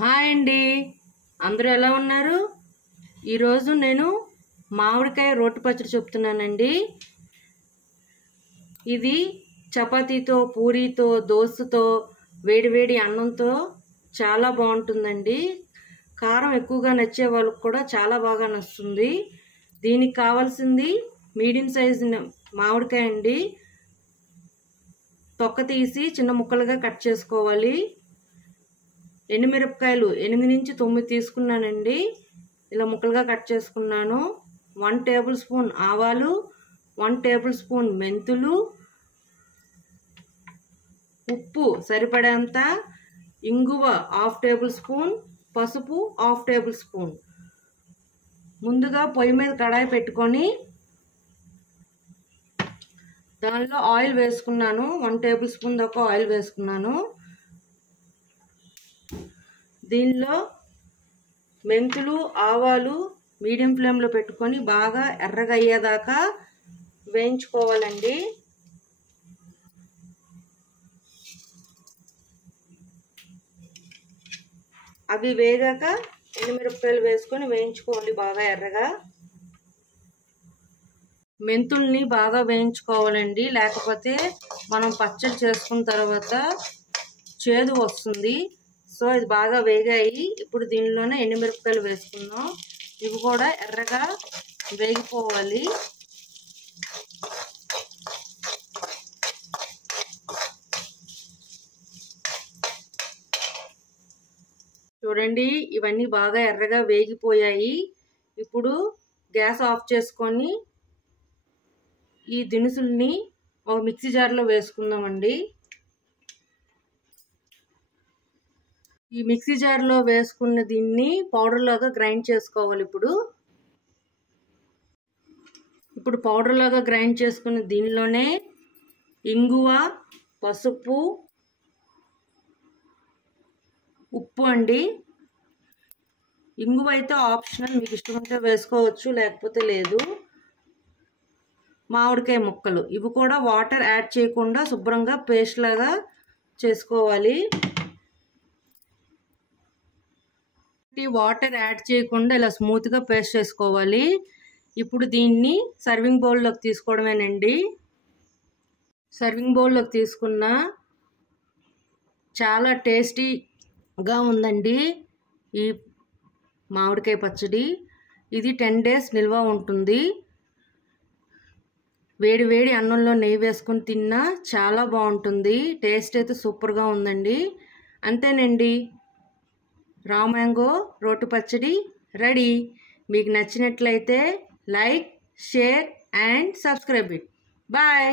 Hi అండి, అందరూ ఎలా ఉన్నారు? ఈరోజు నేను మామిడికాయ రోటి పచ్చడి చెప్తున్నానండి. ఇది చపాతీతో, పూరీతో, దోశతో, వేడివేడి అన్నంతో చాలా బాగుంటుందండి. కారం ఎక్కువగా నచ్చే వాళ్ళకు కూడా చాలా బాగా నచ్చుతుంది. దీనికి కావాల్సింది మీడియం సైజు మామిడికాయ అండి. తొక్క తీసి చిన్న ముక్కలుగా కట్ చేసుకోవాలి. ఎండుమిరపకాయలు 8 నుంచి 9 తీసుకున్నానండి. ఇలా ముక్కలుగా కట్ చేసుకున్నాను. 1 టేబుల్ స్పూన్ ఆవాలు, 1 టేబుల్ స్పూన్ మెంతులు, ఉప్పు సరిపడేంత, ఇంగువ 1/2 టేబుల్ స్పూన్, పసుపు 1/2 టేబుల్ స్పూన్. ముందుగా పొయ్యి మీద కడాయి పెట్టుకొని దానిలో ఆయిల్ వేసుకున్నాను. 1 టేబుల్ స్పూన్ దాకా ఆయిల్ వేసుకున్నాను. దీనిలో మెంతులు, ఆవాలు మీడియం ఫ్లేమ్లో పెట్టుకొని బాగా ఎర్రగా అయ్యేదాకా వేయించుకోవాలండి. అవి వేగాక ఎండుమిరపకాయలు వేసుకొని వేయించుకోవాలి బాగా ఎర్రగా. మెంతుల్ని బాగా వేయించుకోవాలండి, లేకపోతే మనం పచ్చడి చేసుకున్న తర్వాత చేదు వస్తుంది. సో ఇది బాగా వేగాయి. ఇప్పుడు దీనిలోనే ఎండుమిరపకాయలు వేసుకుందాం. ఇవి కూడా ఎర్రగా వేగిపోవాలి. చూడండి, ఇవన్నీ బాగా ఎర్రగా వేగిపోయాయి. ఇప్పుడు గ్యాస్ ఆఫ్ చేసుకొని ఈ దినుసుల్ని ఒక మిక్సీ జార్లో వేసుకుందామండి. ఈ మిక్సీ జార్లో వేసుకున్న దీన్ని పౌడర్ లాగా గ్రైండ్ చేసుకోవాలి. ఇప్పుడు పౌడర్ లాగా గ్రైండ్ చేసుకున్న దీనిలోనే ఇంగువ, పసుపు, ఉప్పు అండి. ఇంగువ అయితే ఆప్షనల్, మీకు ఇష్టం ఉంటే వేసుకోవచ్చు, లేకపోతే లేదు. మామిడికాయ ముక్కలు ఇవి కూడా వాటర్ యాడ్ చేయకుండా శుభ్రంగా పేస్ట్ లాగా చేసుకోవాలి. వాటర్ యాడ్ చేయకుండా ఇలా స్మూత్గా పేస్ట్ చేసుకోవాలి. ఇప్పుడు దీన్ని సర్వింగ్ బౌల్లోకి తీసుకోవడమేనండి. సర్వింగ్ బౌల్లోకి తీసుకున్న చాలా టేస్టీగా ఉందండి ఈ మామిడికాయ పచ్చడి. ఇది 10 days నిల్వ ఉంటుంది. వేడి వేడి అన్నంలో నెయ్యి వేసుకొని తిన్నా చాలా బాగుంటుంది. టేస్ట్ అయితే సూపర్గా ఉందండి. అంతేనండి, రా మ్యాంగో రోటి పచ్చడి రెడీ. మీకు నచ్చినట్లయితే like, share and subscribe it. Bye.